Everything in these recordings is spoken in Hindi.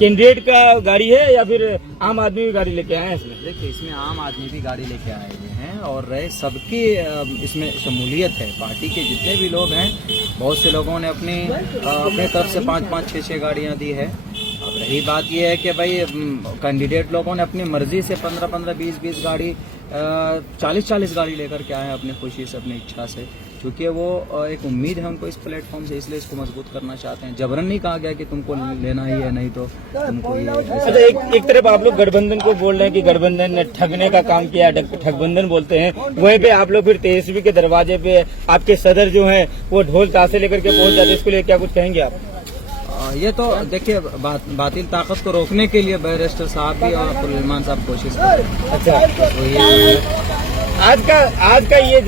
कैंडिडेट का गाड़ी है या फिर आम आदमी की गाड़ी लेके आए हैं इसमें? देखिए, इसमें आम आदमी भी गाड़ी लेके आए हुए हैं और सबकी इसमें शमूलियत है। पार्टी के जितने भी लोग हैं, बहुत से लोगों ने अपने तरफ से 5-5, 6-6 गाड़ियां दी है। अब रही बात यह है कि भाई कैंडिडेट लोगों ने अपनी मर्जी से 15-15, 20-20 गाड़ी, 40-40 गाड़ी लेकर के आए हैं अपनी खुशी से, अपनी इच्छा से, क्योंकि वो एक उम्मीद है उनको इस प्लेटफॉर्म से, इसलिए इसको मजबूत करना चाहते हैं। जबरन नहीं कहा गया कि तुमको लेना ही है, नहीं तो तुमको ये। अच्छा, एक तरफ आप लोग गठबंधन को बोल रहे हैं कि गठबंधन ने ठगने का काम किया, ठगबंधन बोलते हैं, वहीं पे आप लोग फिर तेजस्वी के दरवाजे पे आपके सदर जो हैं वो ढोल ताशे लेकर के पहुंच जाते हैं, इसको लेकर क्या कुछ कहेंगे आप? ये तो देखिए, बातिल ताकत को रोकने के लिए बैरिस्टर साहब भी और अब्दुल साहब कोशिश कर रहे हैं। अच्छा, तो ये आज का ये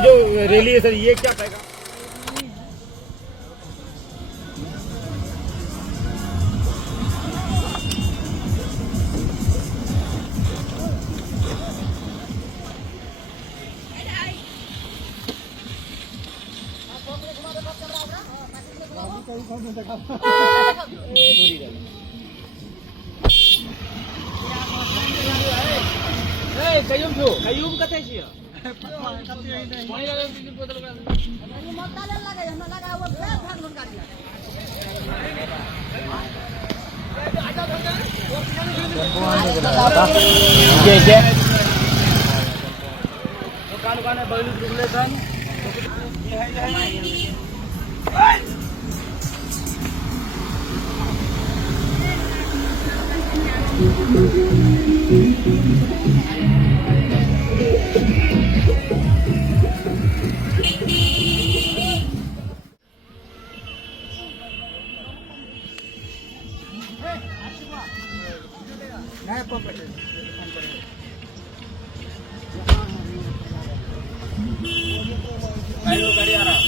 जो रैली है सर, ये क्या पैगाम? कयूम कते छियै? दुकान बगली रुकले सन। गाड़ी आ रहा है।